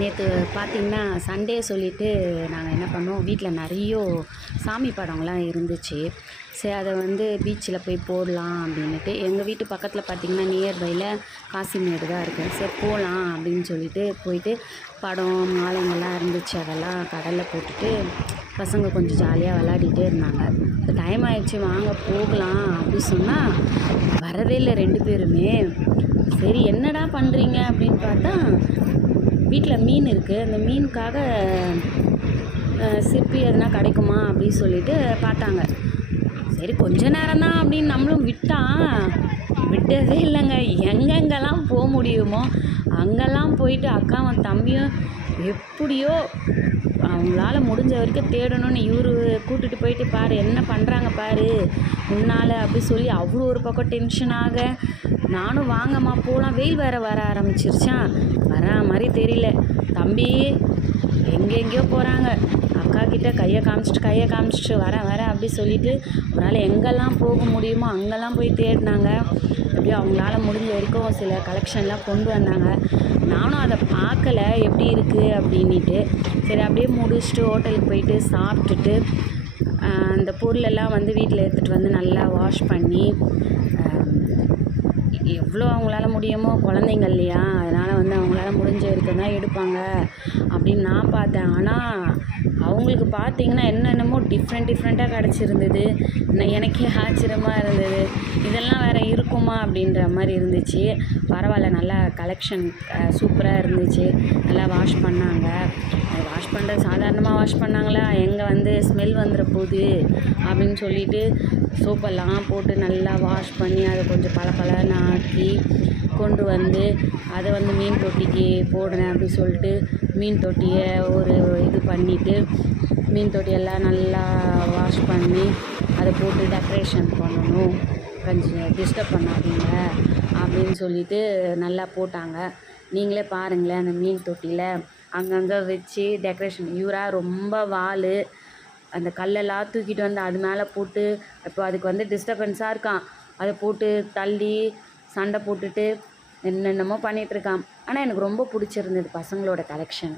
நேற்று பார்த்திங்கன்னா சண்டே சொல்லிவிட்டு நாங்கள் என்ன பண்ணோம், வீட்டில் நிறைய சாமி படங்கள்லாம் இருந்துச்சு. சரி அதை வந்து பீச்சில் போய் போடலாம் அப்படின்ட்டு. எங்கள் வீட்டு பக்கத்தில் பார்த்திங்கன்னா நியர்பையில் காசிமேடு தான் இருக்குது. சரி போகலாம் அப்படின்னு சொல்லிட்டு போயிட்டு படம் மாலைங்கள்லாம் இருந்துச்சு, அதெல்லாம் கடலில் போட்டுட்டு பசங்க கொஞ்சம் ஜாலியாக விளையாடிட்டே இருந்தாங்க. இப்போ டைம் ஆகிடுச்சு வாங்க போகலாம் அப்படி சொன்னால் வரவே இல்லை 2 பேருமே. சரி என்னடா பண்ணுறீங்க அப்படின்னு பார்த்தா, வீட்டில் மீன் இருக்குது, அந்த மீனுக்காக சிப்பி எதுனா கிடைக்குமா அப்படின்னு சொல்லிட்டு பார்த்தாங்க. சரி கொஞ்ச நேரம் தான் அப்படின்னு நம்மளும் விட்டதே இல்லைங்க. எங்கெங்கெல்லாம் போக முடியுமோ அங்கெல்லாம் போயிட்டு அக்காவும் தம்பியும் எப்படியோ அவங்களால முடிஞ்ச வரைக்கும் தேடணும்னு இவர் கூட்டிகிட்டு போயிட்டு பாரு என்ன பண்ணுறாங்க பாரு உன்னால் அப்படி சொல்லி அவ்வளோ ஒரு பக்கம் டென்ஷனாக. நானும் வாங்கம்மா போகலாம், வெயில் வேறு வர ஆரம்பிச்சிருச்சான். வர மாதிரி தெரியல. தம்பி எங்கெங்கேயோ போகிறாங்க, அக்கா கிட்டே கையை காமிச்சிட்டு வரேன் அப்படி சொல்லிவிட்டு ஒரு நாள் எங்கெல்லாம் போக முடியுமோ அங்கெல்லாம் போய் தேடினாங்க. எப்படியோ அவங்களால முடிஞ்ச வரைக்கும் சில கலெக்ஷன்லாம் கொண்டு வந்தாங்க. நானும் அதை பார்க்கல எப்படி இருக்குது அப்படின்ட்டு. சரி அப்படியே முடிச்சுட்டு ஹோட்டலுக்கு போயிட்டு சாப்பிட்டுட்டு அந்த பொருளெல்லாம் வந்து வீட்டில் எடுத்துகிட்டு வந்து நல்லா வாஷ் பண்ணி எவ்வளோ அவங்களால முடியுமோ, குழந்தைங்க இல்லையா, அதனால் வந்து அவங்களால முடிஞ்ச வரைக்கும் தான் எடுப்பாங்க அப்படின்னு நான் பார்த்தேன். ஆனால் அவங்களுக்கு பார்த்திங்கன்னா என்னென்னமோ டிஃப்ரெண்ட்டாக கிடச்சிருந்தது. எனக்கே ஆச்சரியமாக இருந்தது, இதெல்லாம் வேறு இருக்குமா அப்படின்ற மாதிரி இருந்துச்சு. பரவாயில்ல, நல்லா கலெக்ஷன் சூப்பராக இருந்துச்சு. நல்லா வாஷ் பண்ணாங்க. அது வாஷ் பண்ணுறது சாதாரணமாக வாஷ் பண்ணாங்களா, எங்கே வந்து ஸ்மெல் வந்துட போகுது அப்படின்னு சொல்லிட்டு சோப்பெல்லாம் போட்டு நல்லா வாஷ் பண்ணி அதை கொஞ்சம் பளபளன்னு ஆக்கி கொண்டு வந்து அதை வந்து மீன் தொட்டிக்கு போடுறேன் அப்படி சொல்லிட்டு மீன் தொட்டியை ஒரு இது பண்ணிவிட்டு மீன் தொட்டியெல்லாம் நல்லா வாஷ் பண்ணி அதை போட்டு டெக்கரேஷன் பண்ணணும், கொஞ்சம் டிஸ்டர்ப் பண்ணாதீங்க அப்படின்னு சொல்லிட்டு நல்லா போட்டாங்க. நீங்களே பாருங்களேன், அந்த மீன் தொட்டியில் அங்கங்கே வச்சு டெக்கரேஷன். இவராக ரொம்ப அந்த கல்லெல்லாம் தூக்கிட்டு வந்து அது மேலே போட்டு, இப்போ அதுக்கு வந்து டிஸ்டர்பன்ஸாக இருக்கான், அதை போட்டு தள்ளி சண்டை போட்டுட்டு என்னென்னமோ பண்ணிகிட்ருக்கான். ஆனால் எனக்கு ரொம்ப பிடிச்சிருந்தது பசங்களோட கலெக்ஷன்.